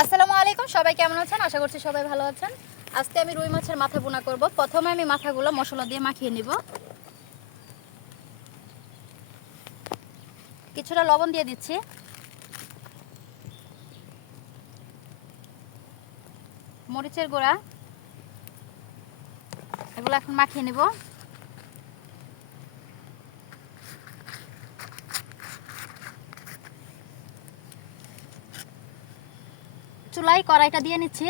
আসসালামু আলাইকুম, সবাই কেমন আছেন? আশা করছি সবাই ভালো আছেন। আজকে আমি রুই মাছের মাথা বোনা করব। প্রথমে আমি মাথাগুলো মশলা দিয়ে মাখিয়ে নিব। কিছুটা লবণ দিয়ে দিচ্ছি। মরিচের গুঁড়া। এগুলো এখন মাখিয়ে নিব। চুলাই কড়াইটা দিয়ে নিচ্ছি।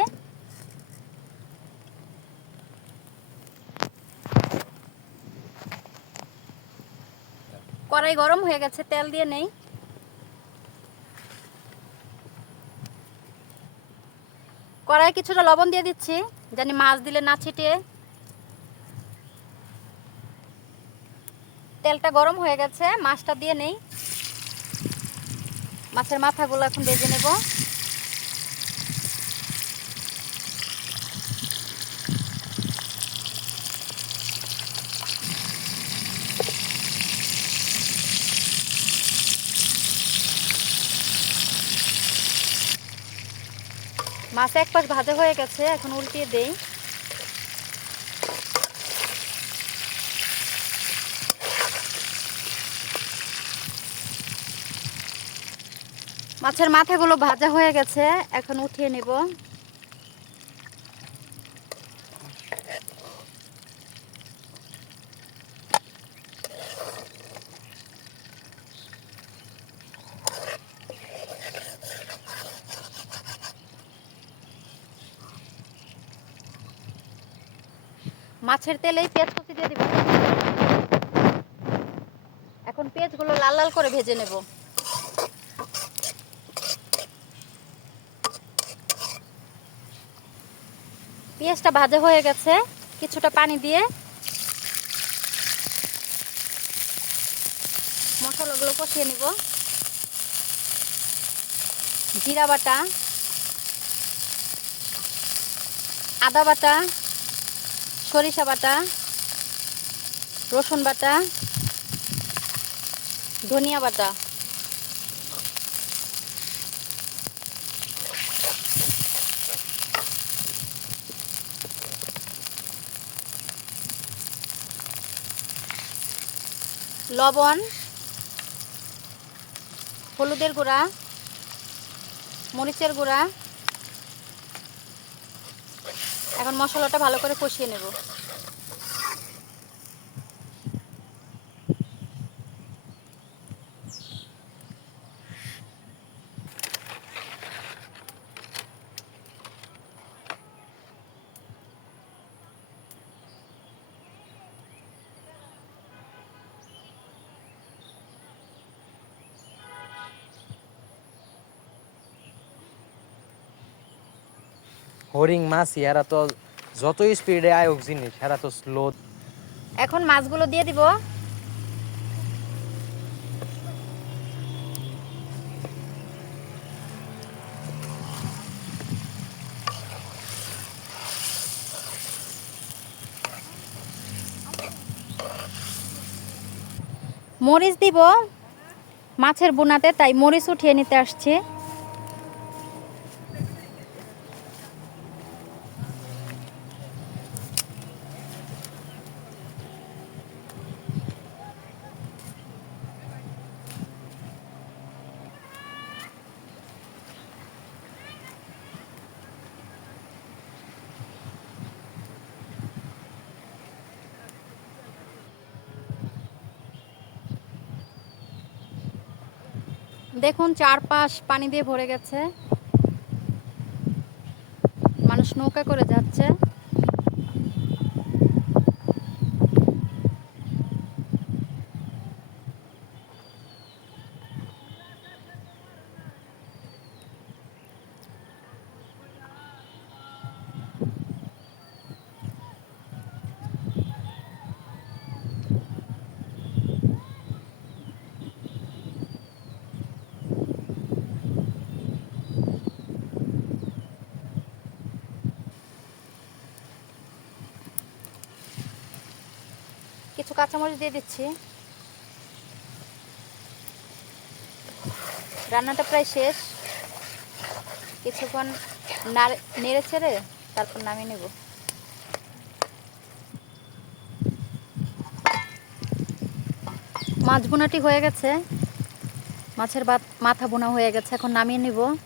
কড়াই গরম হয়ে গেছে, তেল দিয়ে নেই। কড়াই কিছুটা লবণ দিয়ে দিচ্ছি, জানি মাছ দিলে না ছিটিয়ে তেলটা গরম হয়ে গেছে, মাছটা দিয়ে নেই। মাছের মাথাগুলো এখন ভেজে নেব। মাছ এক পাশ ভাজা হয়ে গেছে, এখন উল্টিয়ে দেই। মাছের মাথাগুলো ভাজা হয়ে গেছে, এখন উঠিয়ে নেব। মাছের তেলেই পেঁয়াজ কুচি দিয়ে দিব। এখন পেঁয়াজগুলো লাল লাল করে ভেজে নেব। পেঁয়াজটা ভাজা হয়ে গেছে, কিছুটা পানি দিয়ে। মশলাগুলো কষিয়ে নিব। জিরা বাটা, আদা বাটা সরিষা বাটা রসুন বাটা ধনিয়া বাটা। লবণ হলুদের গুঁড়া মরিচের গুঁড়া এখন মশলাটা ভালো করে কষিয়ে নেব। হরিং মাছ, এরা তো যত স্পিডে আয়োগ জিনিস, এরা তো স্লো এখন মাছগুলো দিয়ে দিব। মরিচ দিব। মাছের বোনাতে, তাই মরিচ উঠিয়ে নিতে আসছে। দেখুন চারপাশ পানি দিয়ে ভরে গেছে। মানুষ নৌকা করে যাচ্ছে। কিছু কাঁচামরিচ দিয়ে দিচ্ছি। রান্নাটা প্রায় শেষ। কিছুক্ষণ নাড়ে- নেড়ে ছেড়ে তারপর নামিয়ে নেব। মাছ বোনাটি হয়ে গেছে। মাছের মাথা বোনা হয়ে গেছে। এখন নামিয়ে নিব।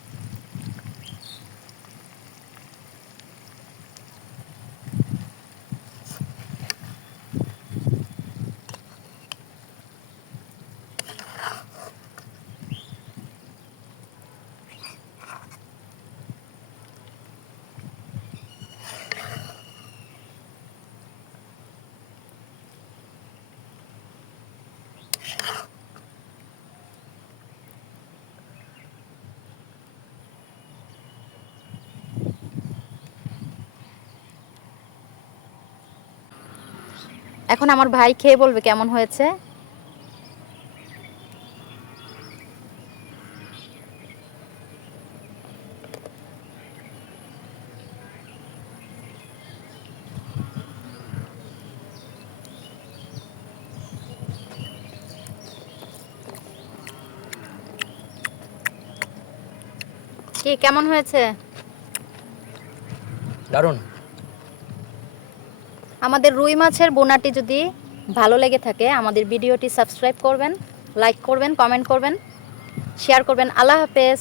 এখন আমার ভাই খেয়ে বলবে কেমন হয়েছে? কি কেমন হয়েছে? দারুণ। আমাদের রুই মাছের বোনাটি যদি ভালো লেগে থাকে, আমাদের ভিডিওটি সাবস্ক্রাইব করবেন, লাইক করবেন, কমেন্ট করবেন, শেয়ার করবেন। আল্লাহ হাফেজ।